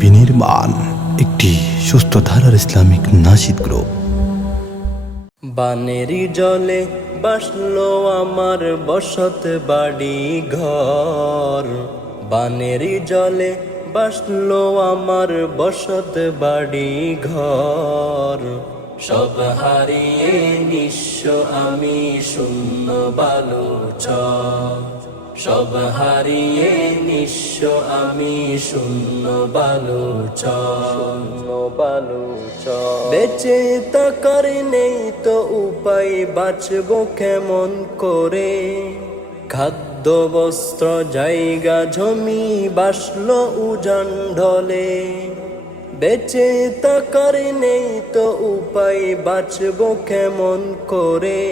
বিনির্মাণ, একটি সুস্থ ধারার ইসলামিক নাশিদ গ্রুপ। বানেরি জলে বাসলো আমার বসত বাড়ি ঘর, বানেরি জলে বাসলো আমার বসত বাড়ি ঘর। সব হারিয়ে নিঃস্ব আমি শূন্য বালুচর, সব হারিয়ে নিঃস্ব আমি শূন্য বালুচর। বেঁচে থাকার নেই তো উপায়, বাঁচবো কেমন করে? খাদ্য বস্ত্র জায়গা জমি বাসলো উজান ঢলে। বেঁচে থাকার নেই তো উপায়, বাঁচবো কেমন করে?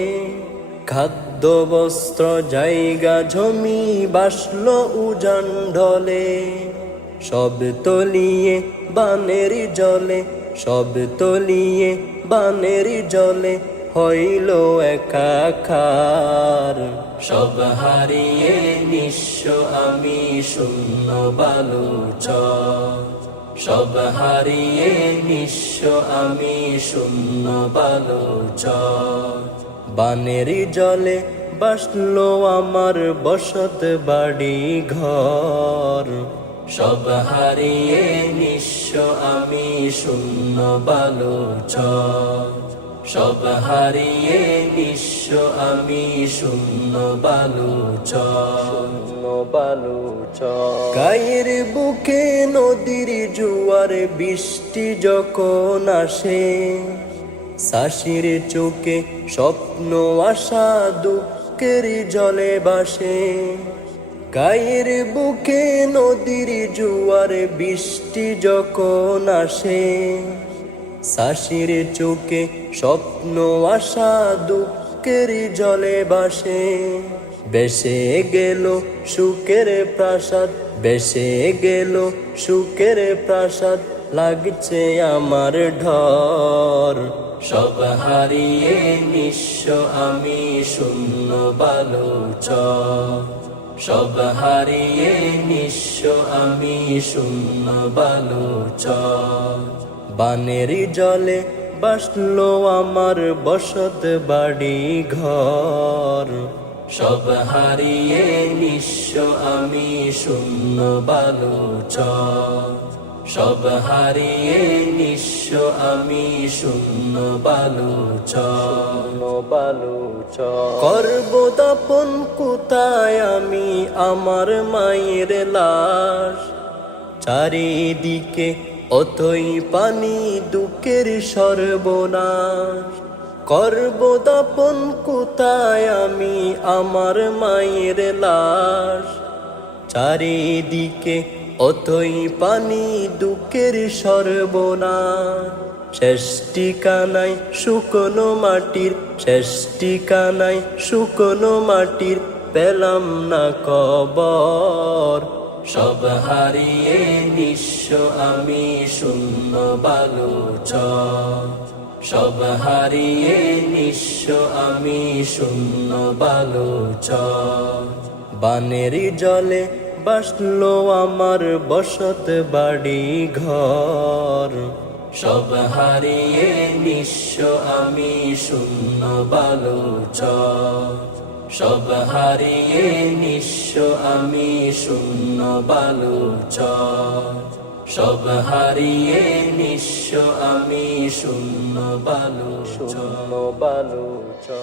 খাদ্য বস্ত্র জায়গা জমি বাসলো উজান ঢলে। সব তলিয়ে বানেরি জলে, সব তলিয়ে বানেরি জলে হইল একাকার। সব হারিয়ে নিঃস্ব আমি শূন্য বালুচর, সব হারিয়ে নিঃস্ব আমি শূন্য বালুচর। বানেরি জলে বাসলো আমার বসত বাড়ি ঘর, সব হারিয়ে নিঃস্ব আমি শূন্য বালুচর, সব হারিয়ে নিঃস্ব আমি শূন্য বালুচর। গায়ের বুকে নদীর জোয়ার, বৃষ্টি যখন আসে শাশির চোখে স্বপ্ন আশা দুঃখের জলে বাসে। গায়ের বুকে নদীর জোয়ার, বৃষ্টি যখন আসে শাশির চোখে স্বপ্ন আশা দুঃখের জলে বাসে। বেসে গেল সুখের প্রাসাদ, বেসে গেল সুখের প্রাসাদ, লাগছে আমার ঢর। সব হারিয়ে নিঃস্ব আমি শূন্য বালুচর, সব হারিয়ে নিঃস্ব আমি শূন্য বালুচর। বানেরি জলে বাসলো আমার বসত বাড়ি ঘর, সব হারিয়ে নিঃস্ব আমি শূন্য বালুচর, সব হারিয়ে নিঃস্ব আমি শূন্য বালুচর। করব দাপন কোথায় আমি আমার মায়ের লাশ? চারিদিকে অথই পানি দুঃখের সর্বনাশ। করব দাপন কোথায় আমি আমার মায়ের লাশ? চারিদিকে অথই পানি দুঃখের সর্বনাশ। শেষ ঠিকানাই শুকনো মাটির, শেষ ঠিকানাই শুকনো মাটির, পেলাম না কবর। সব হারিয়ে নিঃস্ব আমি শূন্য বালুচর, সব হারিয়ে নিঃস্ব আমি শূন্য বালুচর। বানেরি জলে বাসলো আমার বসত বাড়ি ঘর, সব হারিয়ে নিঃস্ব আমি শূন্য বালুচর, সব হারিয়ে নিঃস্ব আমি শূন্য বালুচর, সব হারিয়ে নিঃস্ব আমি শূন্য বালুচর।